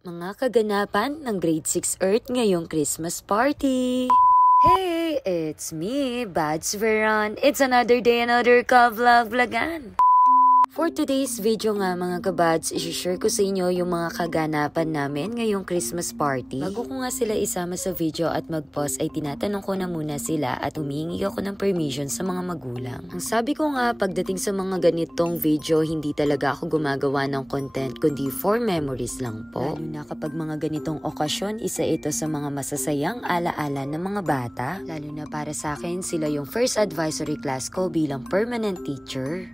Mga kaganapan ng Grade 6 Earth ngayong Christmas party! Hey! It's me, Bads Veron. It's another day, another ka-vlog-vlogan! For today's video nga mga kabads, isi-share ko sa inyo yung mga kaganapan namin ngayong Christmas party. Bago ko nga sila isama sa video at mag-pause ay tinatanong ko na muna sila at humihingi ako ng permission sa mga magulang. Ang sabi ko nga pagdating sa mga ganitong video, hindi talaga ako gumagawa ng content kundi for memories lang po. Lalo na kapag mga ganitong okasyon, isa ito sa mga masasayang alaala ng mga bata. Lalo na para sa akin, sila yung first advisory class ko bilang permanent teacher.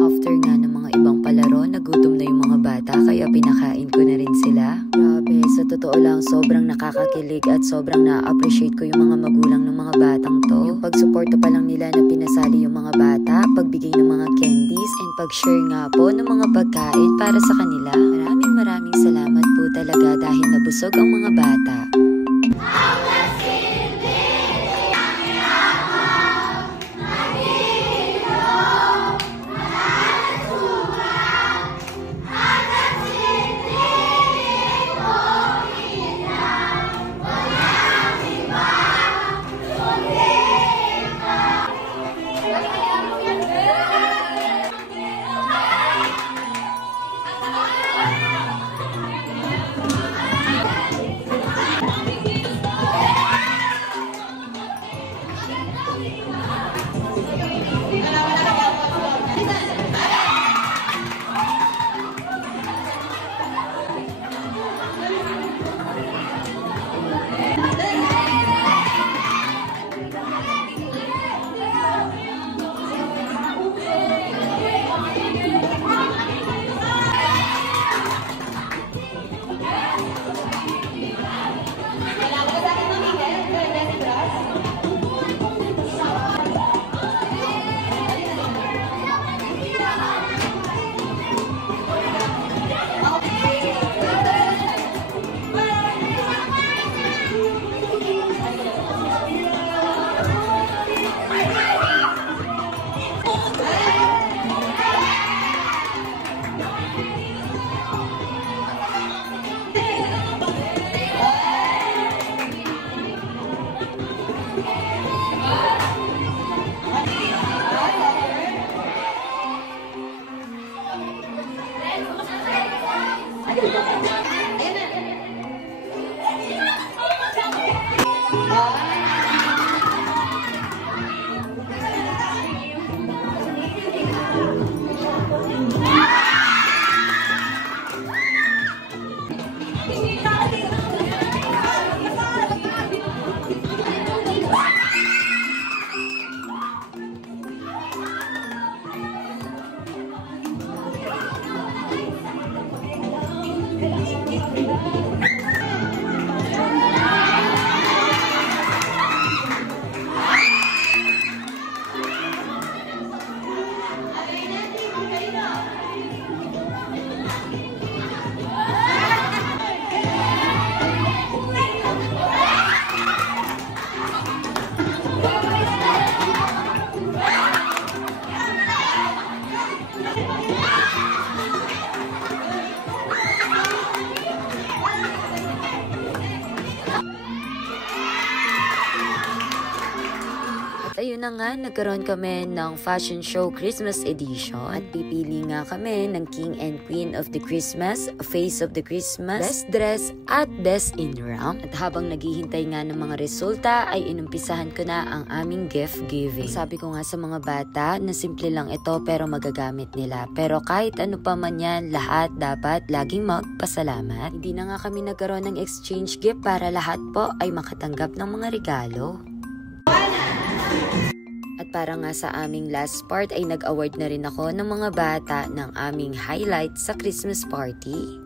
After nga ng mga ibang palaro, nagutom na yung mga bata kaya pinakain ko na rin sila. Grabe, sa totoo lang sobrang nakakakilig at sobrang na-appreciate ko yung mga magulang ng mga batang to. Yung pagsuporta pa lang nila na pinasali yung mga bata, pagbigay ng mga candies, and pag-share nga po ng mga pagkain para sa kanila. Maraming salamat po talaga dahil nabusog ang mga bata. na nga, nagkaroon kami ng fashion show Christmas edition at pipili nga kami ng King and Queen of the Christmas, Face of the Christmas, Best Dress at Best in Round. At habang naghihintay nga ng mga resulta ay inumpisahan ko na ang aming gift giving. Sabi ko nga sa mga bata na simple lang ito pero magagamit nila. Pero kahit ano pa man yan, lahat dapat laging magpasalamat. Hindi na nga kami nagkaroon ng exchange gift para lahat po ay makatanggap ng mga regalo. At para nga sa aming last part ay nag-award na rin ako ng mga bata ng aming highlight sa Christmas party.